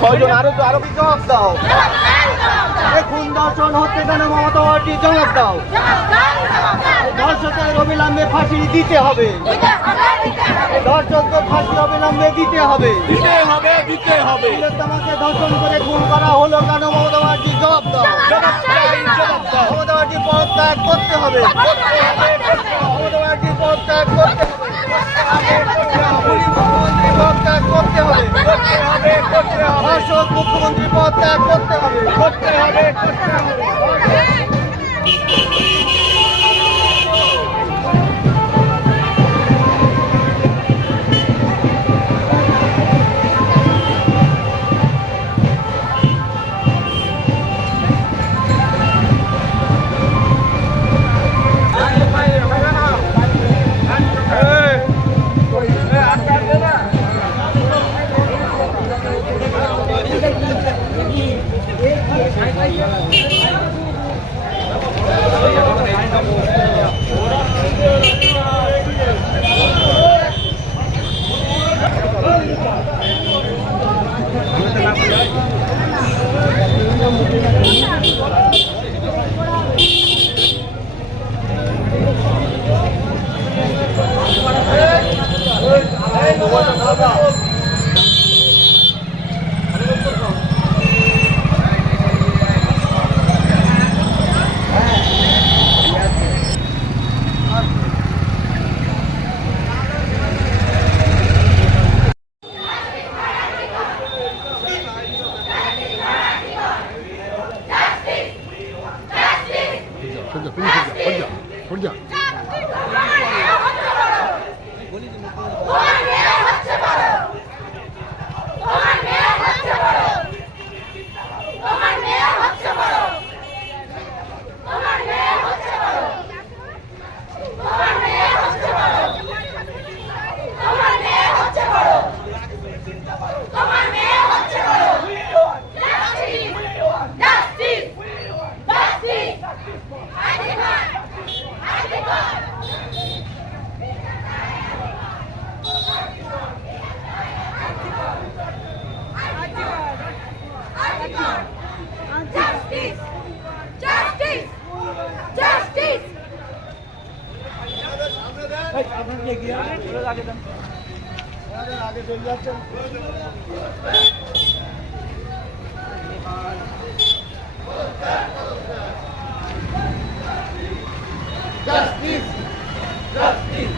ছয়জন আরো কি জবাব দাও? খুন দর্শন হচ্ছে কেন মমতা ব্যানার্জি? জবাব দাও। ধর্ষকের অবিলম্বে ফাঁসি দিতে হবে। ধর্ষককে ফাঁসি অবিলম্বে দিতে হবে। তোমাকে ধর্ষণ করে খুন করা হলো কেন মমতা ব্যানার্জি? জবাব দাও। মমতা ব্যানার্জি পদত্যাগ করতে হবে। মমতা ব্যানার্জি পদত্যাগ করতে হবে। মুখ্যমন্ত্রী পদত্যাগ করতে হবে। ধর্ষক মুখ্যমন্ত্রী পদত্যাগ করতে হবে। 혼자. আগে চলে যাচ্ছেন। Justice! Justice!